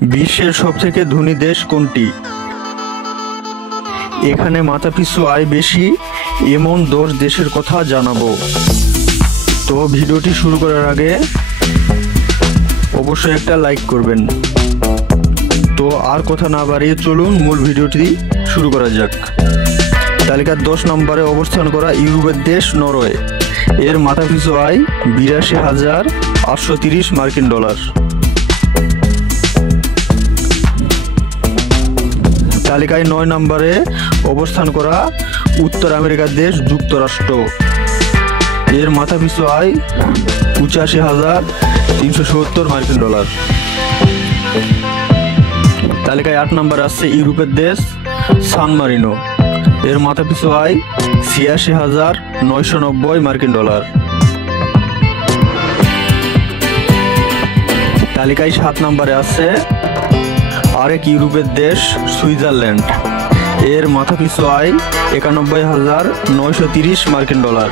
বিশ্বের সবথেকে ধনী দেশ কোনটি? এখানে মাথাপিছু আয় বেশি এমন 10 দেশের কথা জানাবো। তো ভিডিওটি শুরু করার আগে অবশ্যই একটা লাইক করবেন। তো আর কথা না বাড়িয়ে চলুন মূল ভিডিওটি শুরু করা যাক। তালিকার 10 নম্বরে অবস্থান করা ইউরোপের দেশ নরওয়ে। এর মাথাপিছু আয় 82,830 মার্কিন ডলার। তালিকায় 9 নম্বরে অবস্থান করা উত্তর আমেরিকার দেশ যুক্তরাষ্ট্র। এর মাথাপিছু আয় 85,370 মার্কিন ডলার। তালিকায় 8 নম্বরে আছে ইউরোপের দেশ সান মারিনো। এর মাথাপিছু আয় 86,990 মার্কিন ডলার। তালিকায় 7 নম্বরে আছে আরেক ইউরোপের দেশ সুইজারল্যান্ড। এর মাথাপিছু আয় 91,930 মার্কিন ডলার।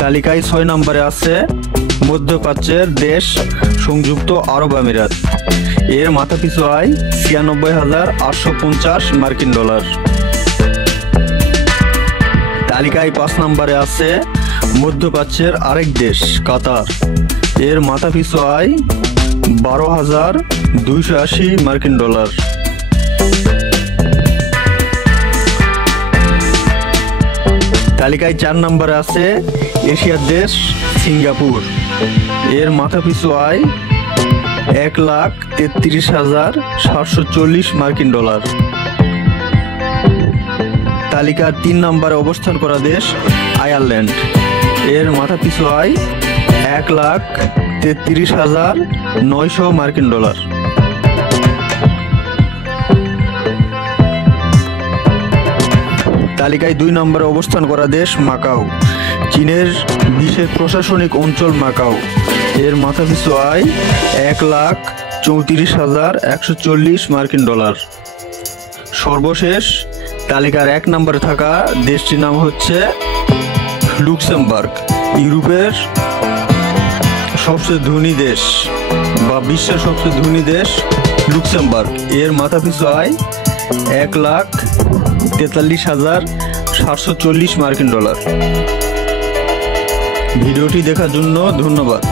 তালিকায় 6 নম্বরে আছে মধ্যপ্রাচ্যের দেশ সংযুক্ত আরব আমিরাত। এর মাথাপিছু আয় 96,850 মার্কিন ডলার। তালিকায় 5 নম্বরে আছে মধ্যপ্রাচ্যের আরেক দেশ কাতার। এর মাথাপিছু আয় 12,280 মার্কিন ডলার। তালিকায় 4 নম্বরে আছে এশিয়ার দেশ সিঙ্গাপুর। এর মাথাপিছু আয় 1,33,740 মার্কিন ডলার। তালিকার 3 নম্বরে অবস্থান করা দেশ আয়ারল্যান্ড। এর মাথাপিছু আয় 1,33,900 মার্কিন ডলার। তালিকায় 2 নম্বরে অবস্থান করা দেশ মাকাও। চীনের বিশেষ প্রশাসনিক অঞ্চল মাকাও। এর মাথাপিছু আয় 1,34,140 মার্কিন ডলার। সর্বশেষ তালিকার 1 নম্বরে থাকা দেশটির নাম হচ্ছে লুক্সেমবার্গ। ইউরোপের সবচেয়ে ধনী দেশ বা বিশ্বের সবচেয়ে ধনী দেশ লুক্সেমবার্গ। এর মাথাপিছু আয় 1,43,740 মার্কিন ডলার। ভিডিওটি দেখার জন্য ধন্যবাদ।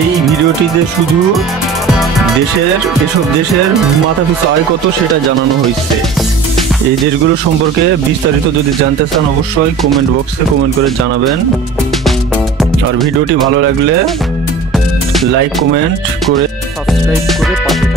এই ভিডিওটিতে শুধু এসব দেশের মাথাপিছু আয় কত সেটা জানানো হয়েছে। এই দেশগুলো সম্পর্কে বিস্তারিত যদি জানতে চান অবশ্যই কমেন্ট বক্সে কমেন্ট করে জানাবেন। আর ভিডিওটি ভালো লাগলে লাইক কমেন্ট করে সাবস্ক্রাইব করে পাশে